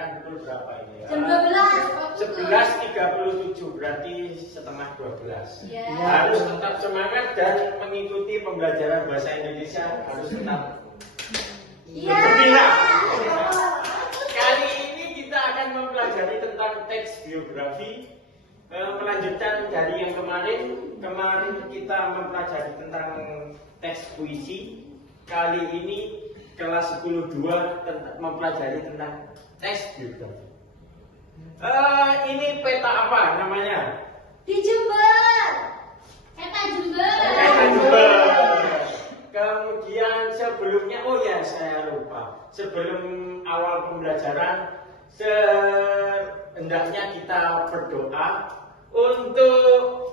melanjutkan pukul berapa ini ya? Jam 12. 11.37 berarti setengah 12. Ya. Harus tetap semangat dan mengikuti pembelajaran bahasa Indonesia, harus tetap gembira. Kali ini kita akan mempelajari tentang teks biografi. Melanjutkan dari yang kemarin kita mempelajari tentang teks puisi. Kali ini kelas 10.2 mempelajari tentang teks biografi. Ini peta apa namanya? Di Jember. Peta Jember. Peta Jember. Kemudian sebelumnya, oh ya saya lupa. Sebelum awal pembelajaran, hendaknya kita berdoa untuk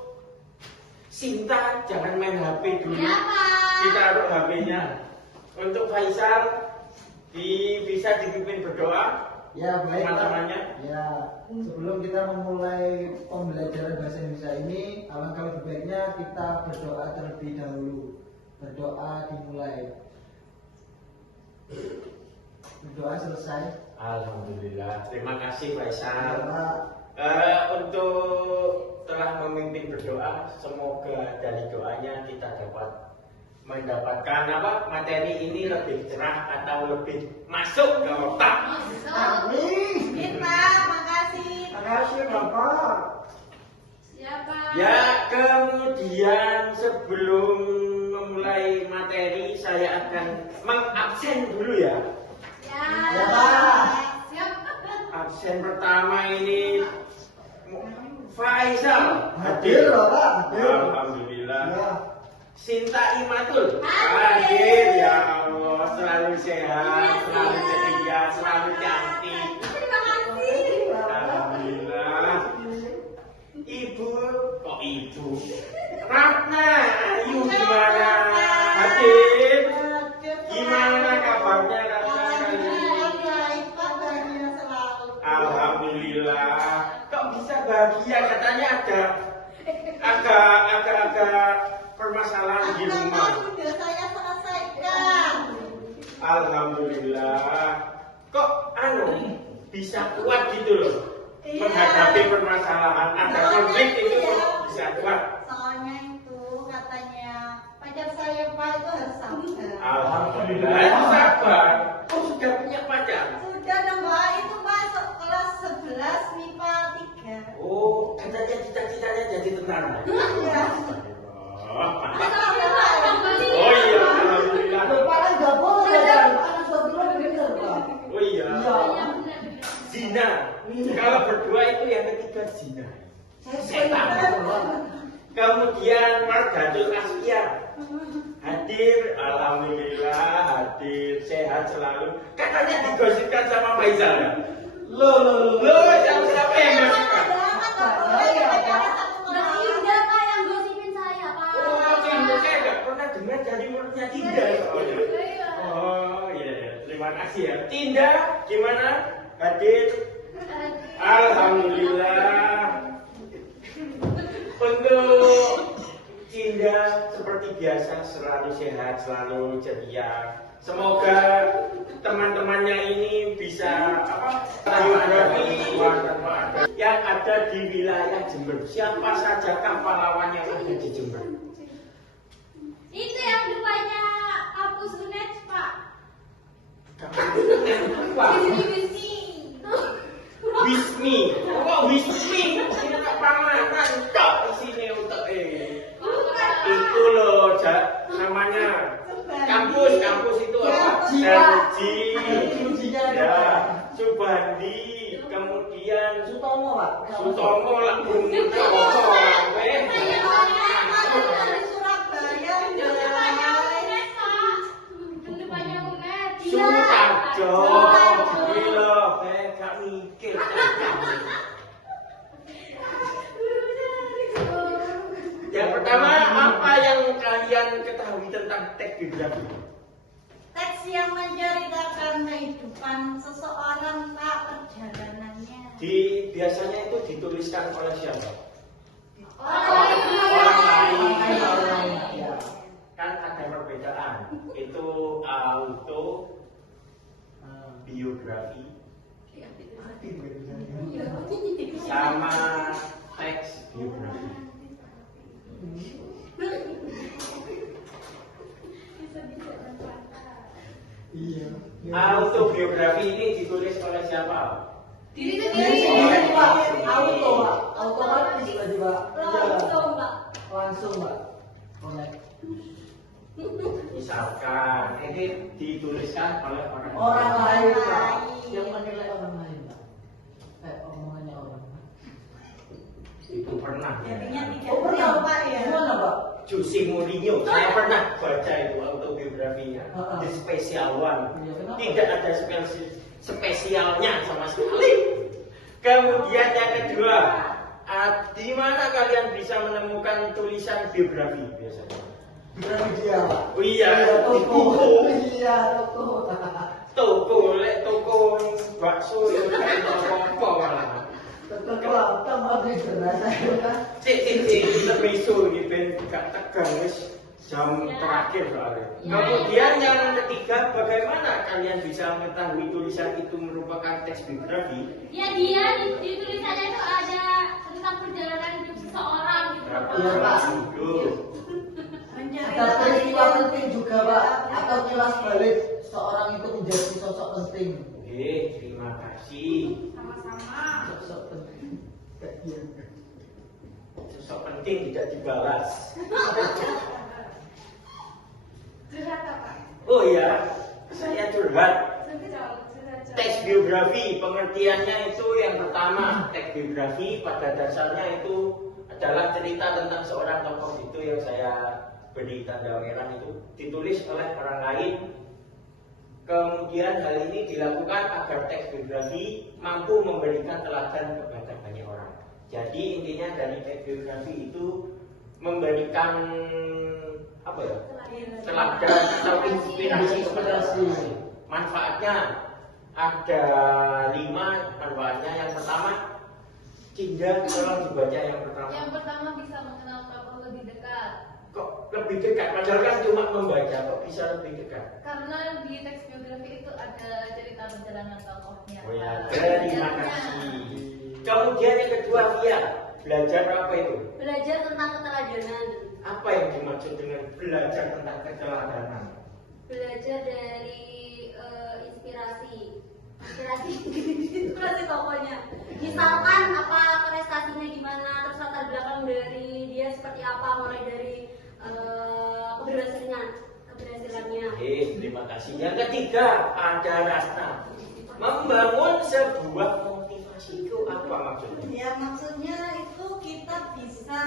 Sinta jangan main HP dulu. Ya, Pak. Ditaruh HP-nya. Untuk Faisal bisa dipimpin berdoa. Ya baik teman-temannya. Ya, sebelum kita memulai pembelajaran bahasa Indonesia ini, alangkah lebih baiknya kita berdoa terlebih dahulu. Berdoa dimulai. Berdoa selesai. Alhamdulillah. Terima kasih Faisal. Ya, Untuk telah memimpin berdoa, semoga dari doanya kita dapat mendapatkan materi ini lebih cerah atau lebih masuk ke otak. Amin. Kita, makasih. Makasih Bapak. Siapa? Ya, kemudian sebelum memulai materi saya akan mengabsen dulu ya. Ya. Ya, Pak. Siap. Absen pertama ini Faisal Hadir Bapak, hadir. Alhamdulillah. Ya. Sinta Imatul Hadir. hadir, ya Allah, selalu sehat, selalu ceria, selalu cantik. Terima kasih. Alhamdulillah. Ibu, kok ibu? Ratna, ayu gimana? Hadir. Gimana kabarnya Ratna kali ini? Alhamdulillah. Kok bisa bahagia? Katanya agak permasalahan di rumah. Sudah saya selesaikan. Alhamdulillah. Kok bisa kuat gitu loh Iya. menghadapi permasalahan, ada konflik itu bisa kuat. Soalnya itu katanya pacar saya Pak itu harus sabar. Alhamdulillah. Sabar. Oh sudah punya pacar? Sudah dong Mbak, itu masuk kelas 11 MIPA 3. Oh katanya cita-citanya jadi tentara. Iya. Oh iya, alhamdulillah. Bapak kan nggak boleh ya, anak saudara begitu Pak. Oh iya. Zina. Kalau berdua itu yang ketiga zina. Setan. Kemudian Margatul Askia hadir, alhamdulillah hadir, sehat selalu. Katanya digosipkan sama Faisal ya. Loh, siapa yang gosipkan? Tidak Pak yang gosipin saya Pak. Oh, Tinda, saya nggak pernah dengar dari mulutnya Tinda soalnya. Oh iya, terima kasih ya. Tinda, gimana? Hadir? Alhamdulillah. Untuk Tinda seperti biasa selalu sehat, selalu ceria. Semoga teman-temannya ini bisa biografi yang ada di wilayah Jember. Siapa saja pahlawan yang ada di Jember? Itu yang depannya kampus UNED Pak. Wismi. Kok Wismi? Ini tak panganan kok di sini untuk itu loh, namanya kampus itu apa? Energi. Ya, Subandi. Kemudian Sutomo Pak. Sutomo lah, belum Sutomo Sutarjo, gila, gak mikir. Yang pertama, apa yang kalian ketahui tentang teks biografi? Teks yang menceritakan kehidupan seseorang Pak, perjalanannya. Biasanya itu dituliskan oleh siapa? Orang lain. Ya. Kan ada perbedaan. Itu auto biografi sama teks biografi. Iya. Autobiografi ini ditulis oleh siapa? Diri Jadi sendiri. Pak, auto Pak, otomatis berarti Pak. Langsung, Pak. Langsung Pak. Connect. Misalkan ini dituliskan oleh Orang lain Pak, lain. yang menilai orang lain Pak. Omongannya orang. Itu pernah. Jadinya tidak Oh pernah Pak ya. Gimana Pak? Jose Mourinho, saya pernah baca itu autobiografinya, Heeh. The Special One. Iya, kenapa? Tidak ada spesialnya sama sekali. Kemudian yang kedua, di mana kalian bisa menemukan tulisan biografi biasanya? Berarti dia Pak. Oh iya, di toko. buku, Iya, toko. toko bakso itu kayak toko malah. Toko kelontong apa itu rasanya Pak? Cek besok gitu gak tegang wis jam terakhir soalnya. Kemudian yang ketiga, bagaimana kalian bisa mengetahui tulisan itu merupakan teks biografi? Ya dia di tulisannya itu ada tentang perjalanan hidup seseorang gitu. Iya, Pak. Ada peristiwa penting juga Pak, atau kilas balik seorang itu menjadi sosok penting. Oke, terima kasih. Sama-sama. Sosok penting. Iya. Sosok penting tidak dibalas. Curhat apa? Oh iya, saya curhat. Curhat. Teks biografi, pengertiannya itu yang pertama, teks biografi pada dasarnya itu adalah cerita tentang seorang tokoh itu yang saya beri tanda merah itu ditulis oleh orang lain. Kemudian hal ini dilakukan agar teks biografi mampu memberikan teladan kepada banyak orang. Jadi intinya dari teks biografi itu memberikan apa ya? Teladan atau inspirasi kepada orang lain. Manfaatnya ada 5 manfaatnya. Yang pertama, Cinda, tolong dibaca yang pertama. Yang pertama bisa mengenal tokoh lebih dekat. Kok lebih dekat? Padahal kan cuma membaca, kok bisa lebih dekat? Karena di teks biografi itu ada cerita perjalanan tokohnya. Oh ya, terima kasih. Kemudian yang kedua, Via, belajar apa itu? Belajar tentang keteladanan. Apa yang dimaksud dengan belajar tentang keteladanan? Belajar dari inspirasi tokohnya. Misalkan apa prestasinya gimana, terus latar belakang dari dia seperti apa, mulai dari keberhasilannya. Oke, terima kasih. Yang ketiga, ada rasa. Membangun sebuah motivasi itu apa maksudnya? Ya maksudnya itu kita bisa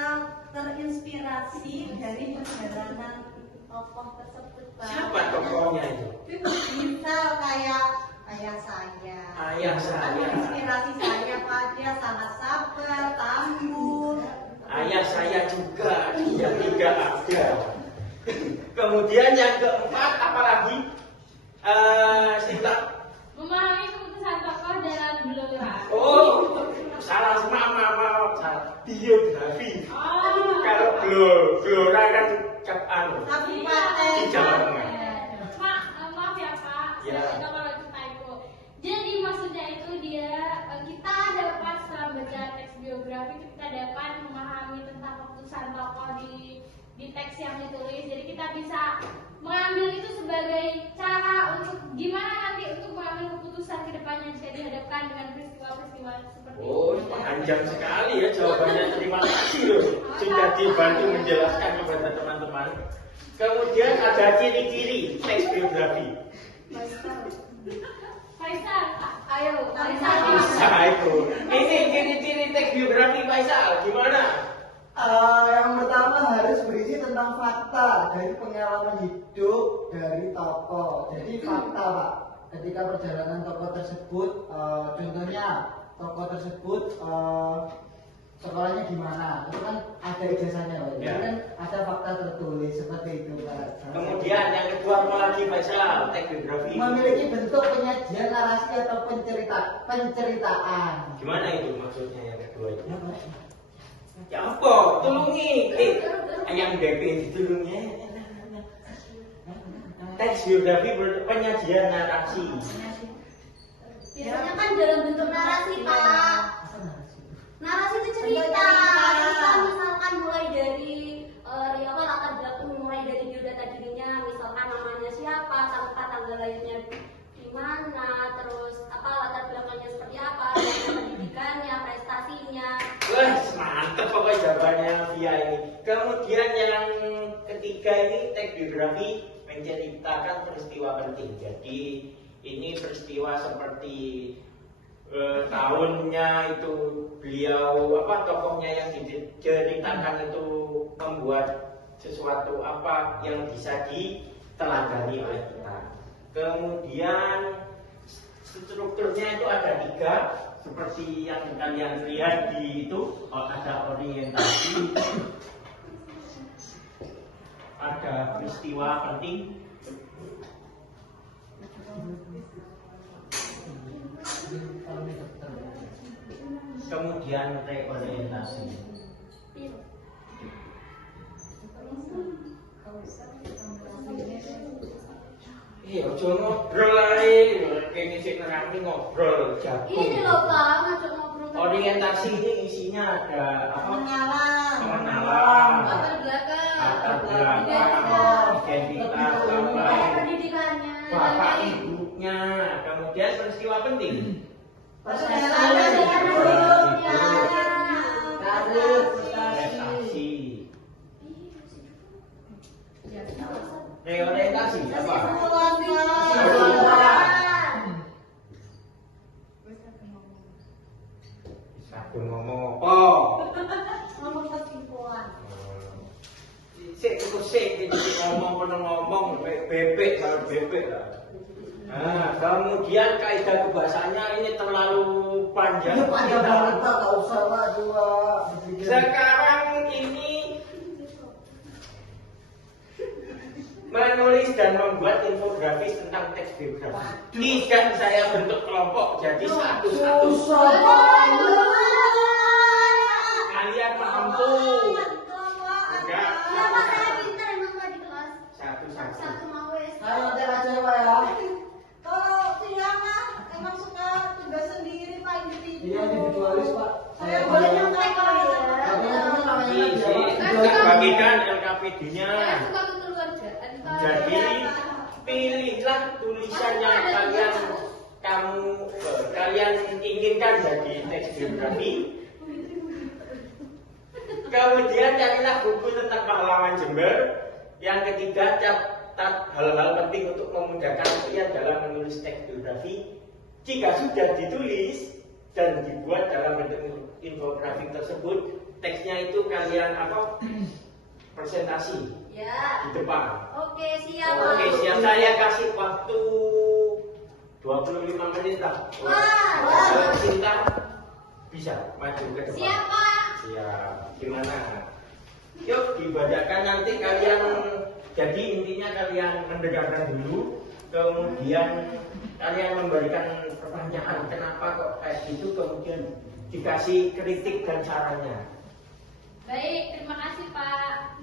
terinspirasi dari perjalanan tokoh tersebut. Pak. Siapa tokohnya itu? Misal kayak ayah saya. Ayah saya. Inspirasi saya Pak, dia sangat sabar, tangguh. Ayah saya juga, yang tidak ada. Kemudian yang keempat, apalagi? Sinta. Memahami keputusan tokoh dalam gelora. Oh, salah maaf. Biografi. Oh. Kalau gelora kan Kabupaten. di Jawa Tengah. Maaf ya Pak, Ya. saya kalau itu typo. Jadi maksudnya itu kita dapat setelah baca teks biografi kita dapat memahami tentang keputusan tokoh di teks yang ditulis. Jadi kita bisa mengambil itu sebagai cara untuk gimana nanti untuk mengambil keputusan ke depannya jika dihadapkan dengan peristiwa-peristiwa seperti Oh, itu. panjang sekali ya jawabannya. Terima kasih loh sudah dibantu menjelaskan kepada teman-teman. Kemudian ada ciri-ciri teks biografi. Faisal, ayo Faisal. Bisa itu. Ini ciri-ciri teks biografi Faisal gimana? Yang pertama harus berisi tentang fakta dari pengalaman hidup dari tokoh. Jadi fakta Pak, ketika perjalanan tokoh tersebut, contohnya tokoh tersebut sekolahnya di mana, itu kan ada ijazahnya Pak. Jadi Ya. kan ada fakta tertulis seperti itu Pak. Kemudian yang kedua apa lagi Faisal? Teks biografi. Memiliki bentuk penyajian narasi atau penceritaan. Gimana itu maksudnya yang kedua itu? Ya, Pak. Ya apa? Tulungi. Ayam bebek ditulungi. Teks biografi penyajian narasi. Biasanya kan dalam bentuk narasi, Pak. Narasi itu cerita. Kita misalkan mulai dari latar belakang, mulai dari biodata dirinya, misalkan namanya siapa, sampai tanggal lahirnya di mana, terus latar belakangnya seperti apa, pendidikannya, prestasinya. Wah, mantep pokoknya jawabannya Via ini. Kemudian yang ketiga ini teks biografi menceritakan peristiwa penting. Jadi ini peristiwa seperti tahunnya itu beliau tokohnya yang diceritakan itu membuat sesuatu apa yang bisa diteladani oleh kita. Kemudian strukturnya itu ada 3 seperti yang kalian lihat di itu, ada orientasi, ada peristiwa penting, kemudian reorientasi. Ojo ngobrol ae, kene sik nerangke ngobrol jago. Ini loh Pak, ngajak ngobrol. Orientasi ini isinya ada apa? Pengenalan. Latar belakang. Latar belakang, identitas, Pendidikannya. bapak ibunya, kemudian peristiwa penting. Perjalanan hidupnya. Karir, Prestasi. Reorientasi apa? Satu ngomong apa? Ngomong kesimpulan. Sik ngomong bebek kalau bebek lah. Nah, kemudian kaidah kebahasaannya ini terlalu panjang. Panjang banget Pak, nggak usah lah juga. Sekarang ini menulis dan membuat infografis tentang teks biografi. Tidak saya bentuk kelompok jadi satu-satu. Kalian mampu. Enggak. Kenapa saya pintar emang Pak di kelas? Satu-satu. Satu mau wes. Ayo nanti aja Pak ya. Kalau Tia mah emang suka tugas sendiri Pak individu. Iya individualis Pak. Saya boleh nyontek kali ya. Bagikan LKPD-nya. Saya suka kekeluargaan. Jadi pilihlah tulisan yang kalian inginkan jadi teks biografi. Kemudian carilah buku tentang pahlawan Jember. Yang ketiga, catat hal-hal penting untuk memudahkan kalian dalam menulis teks biografi. Jika sudah ditulis dan dibuat dalam bentuk infografik tersebut, teksnya itu kalian presentasi Ya. di depan. Oke, siap. Oke, siap. Saya kasih waktu 25 menit lah. Wah. Cinta bisa maju ke depan. Siap, Pak. Siap. Gimana? Yuk dibacakan nanti kalian. Jadi intinya kalian mendengarkan dulu, kemudian kalian memberikan pertanyaan kenapa kok kayak gitu, kemudian dikasih kritik dan caranya. Baik, terima kasih Pak.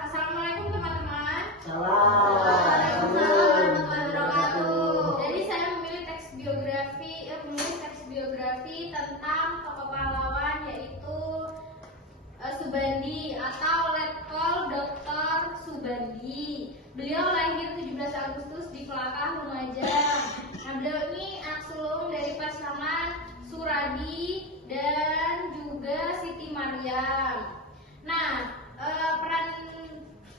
Assalamualaikum teman-teman. Waalaikumsalam warahmatullahi wabarakatuh. Jadi saya memilih menulis teks biografi tentang tokoh pahlawan yaitu Subandi atau Letkol Dr. Subandi. Beliau lahir 17 Agustus di Kelakah, Lumajang. Nah, beliau ini anak sulung dari pasangan Suradi dan juga Siti Maryam. Nah, peran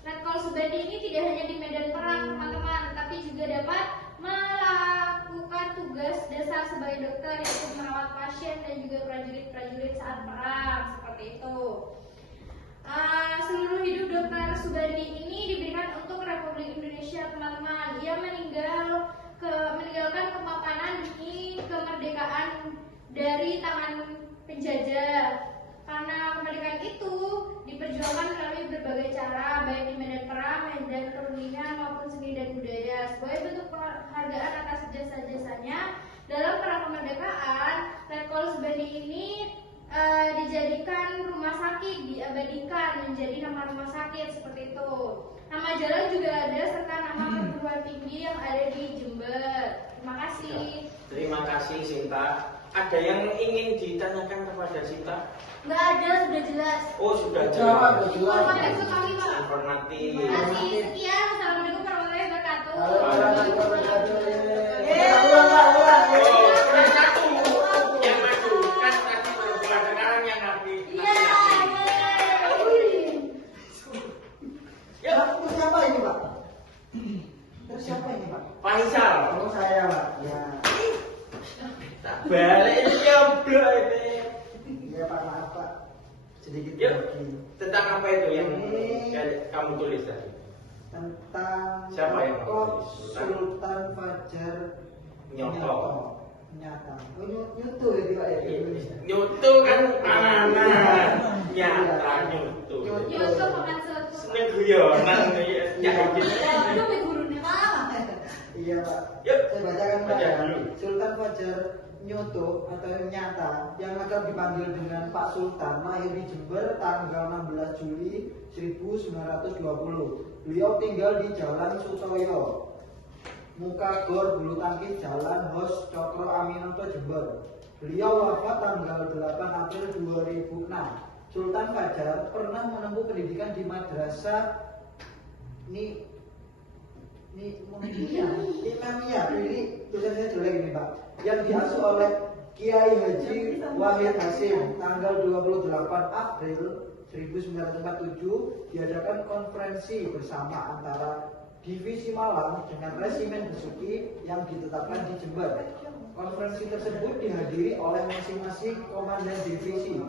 Letkol Subandi ini tidak hanya di medan perang, teman-teman, tapi juga dapat melakukan tugas dasar sebagai dokter, yaitu merawat pasien dan juga prajurit-prajurit saat perang, seperti itu. Seluruh hidup Dr. Subandi ini diberikan untuk Republik Indonesia, teman-teman. Ia meninggalkan kemapanan demi kemerdekaan dari tangan penjajah. Karena kemerdekaan itu diperjuangkan melalui berbagai cara, baik di medan perang, medan perundingan maupun seni dan budaya. Sebagai bentuk penghargaan atas jasa-jasanya dalam perang kemerdekaan, Letkol Subandi ini dijadikan rumah sakit, diabadikan menjadi nama rumah sakit seperti itu. Nama jalan juga ada serta nama perguruan tinggi yang ada di Jember. Terima kasih. Terima kasih Sinta. Ada yang ingin ditanyakan kepada Sinta? Nggak ada, sudah jelas. Oh sudah Jawab, jelas. Informatif sekali Pak. Informatif. Terima kasih. Sekian. Assalamualaikum warahmatullahi wabarakatuh. Oh, yang satu yang maju kan tadi perempuan, sekarang yang nabi. Iya. Ya, Terus siapa ini Pak? Terus siapa ini Pak? Faisal. Oh saya Pak. Ya. Tak balik nyoblok ini. Iya Pak, maaf Pak. Sedikit Yuk, lagi. tentang apa itu yang Ini- kamu tulis tadi? Tentang Siapa yang tokoh menulis? Sultan Fajar Nyoto. Nyata. Oh nyutu ya Pak ya. Nyutu kan anak-anak. Nyata nyutu. Yusuf makan soto. Seneng guyonan ya gitu. Aduh, mi gurunya Pak. Iya Pak. Yuk, Saya bacakan Pak. baca Ya. dulu. Sultan Fajar Nyoto atau Nyata yang akan dipanggil dengan Pak Sultan lahir di Jember tanggal 16 Juli 1920. Beliau tinggal di Jalan Sutoyo, Muka Gor Bulu Tangkis Jalan Hos Cokro Aminoto Jember. Beliau wafat tanggal 8 April 2006. Sultan Fajar pernah menempuh pendidikan di madrasah Imamiyah, ini tulisannya jelek ini Pak, yang diasuh oleh Kiai Haji Wahid Hasim. Tanggal 28 April 1947 diadakan konferensi bersama antara Divisi Malang dengan Resimen Besuki yang ditetapkan di Jember. Konferensi tersebut dihadiri oleh masing-masing komandan divisi,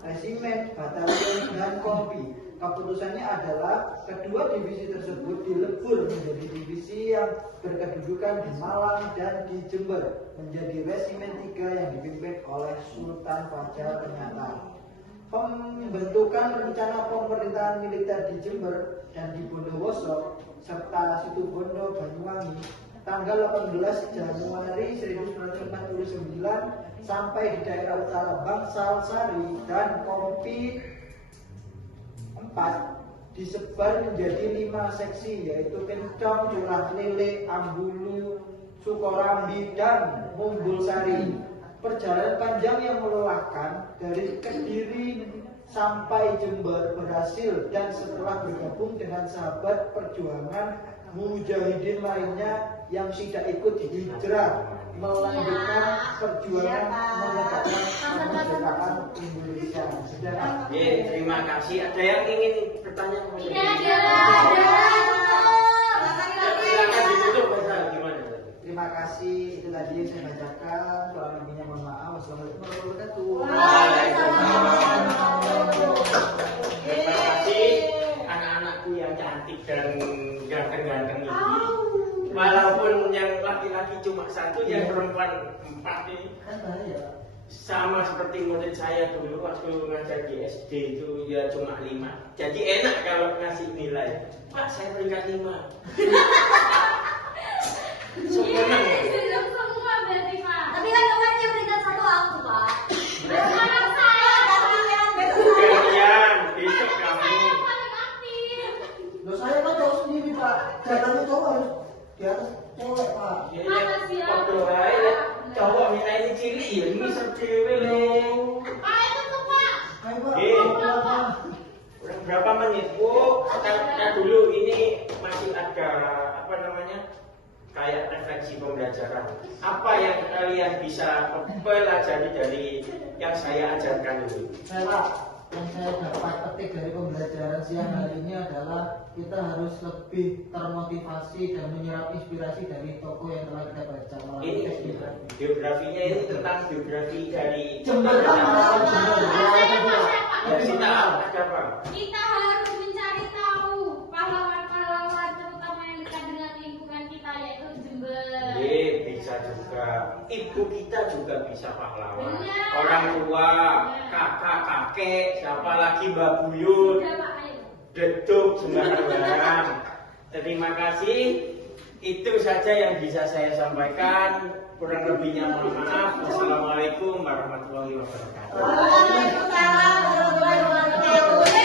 resimen, batalion, dan kompi. Keputusannya adalah kedua divisi tersebut dilebur menjadi divisi yang berkedudukan di Malang dan di Jember menjadi resimen 3 yang dipimpin oleh Sultan Fajar Nyata. Pembentukan rencana pemerintahan militer di Jember dan di Bondowoso serta Situbondo Banyuwangi tanggal 18 Januari 1949 sampai di daerah utara Bangsal Sari dan Kompi 4 disebar menjadi 5 seksi, yaitu Kencong, Curah Lele, Ambulu, Sukorambi, dan Mumbul Sari. Perjalanan panjang yang melelahkan dari Kediri sampai Jember berhasil, dan setelah bergabung dengan sahabat perjuangan mujahidin lainnya yang tidak ikut hijrah melanjutkan perjuangan menegakkan kemerdekaan Indonesia. Sedangkan Terima kasih. Ada yang ingin bertanya kepada Tidak ada. Silakan ditutup Faisal, gimana? terima kasih, itu tadi yang saya bacakan. Kurang lebihnya mohon maaf. Wassalamualaikum warahmatullahi wabarakatuh. Terima kasih anak-anakku yang cantik dan ganteng-ganteng ini. Walaupun yang laki-laki cuma 1, yang perempuan 4 ini Kan bahaya. sama seperti murid saya dulu waktu ngajar di SD itu ya cuma 5. Jadi enak kalau ngasih nilai. Pak, saya peringkat 5. Sempurna. Belum semua berarti Pak. Tapi kan kemarin yang peringkat 1 aku Pak. Anak saya Kalian besok kamu. yang paling aktif. Loh saya kan cowok sendiri Pak. Jatahnya cowok harus di atas cewek Pak. Ya, Makasih ya. Waktu ya, cowok minta ini cilik ya ini sedewe loh. Pak itu tuh Pak. Ayo Pak. Pak. Kurang berapa menit Bu? Kita dulu ini masih ada apa namanya? Kayak refleksi pembelajaran. Apa yang kalian bisa pelajari dari yang saya ajarkan dulu? Saya Pak, yang saya dapat petik dari pembelajaran siang hari ini adalah kita harus lebih termotivasi dan menyerap inspirasi dari tokoh yang telah kita baca melalui Ini tes kita. biografinya ini tentang biografi dari Jember Pak. Ya, kita ada apa? Kita harus mencari tahu pahlawan-pahlawan terutama yang dekat dengan lingkungan kita yaitu Jember. Bisa juga. Ibu kita juga bisa pahlawan. Benar. Orang tua, kakak, kakek, siapa lagi Mbak Buyut, Sudah Pak, ayo. deduk sembarang. Terima kasih. Itu saja yang bisa saya sampaikan. Kurang lebihnya mohon maaf. Wassalamualaikum warahmatullahi wabarakatuh. Waalaikumsalam warahmatullahi wabarakatuh.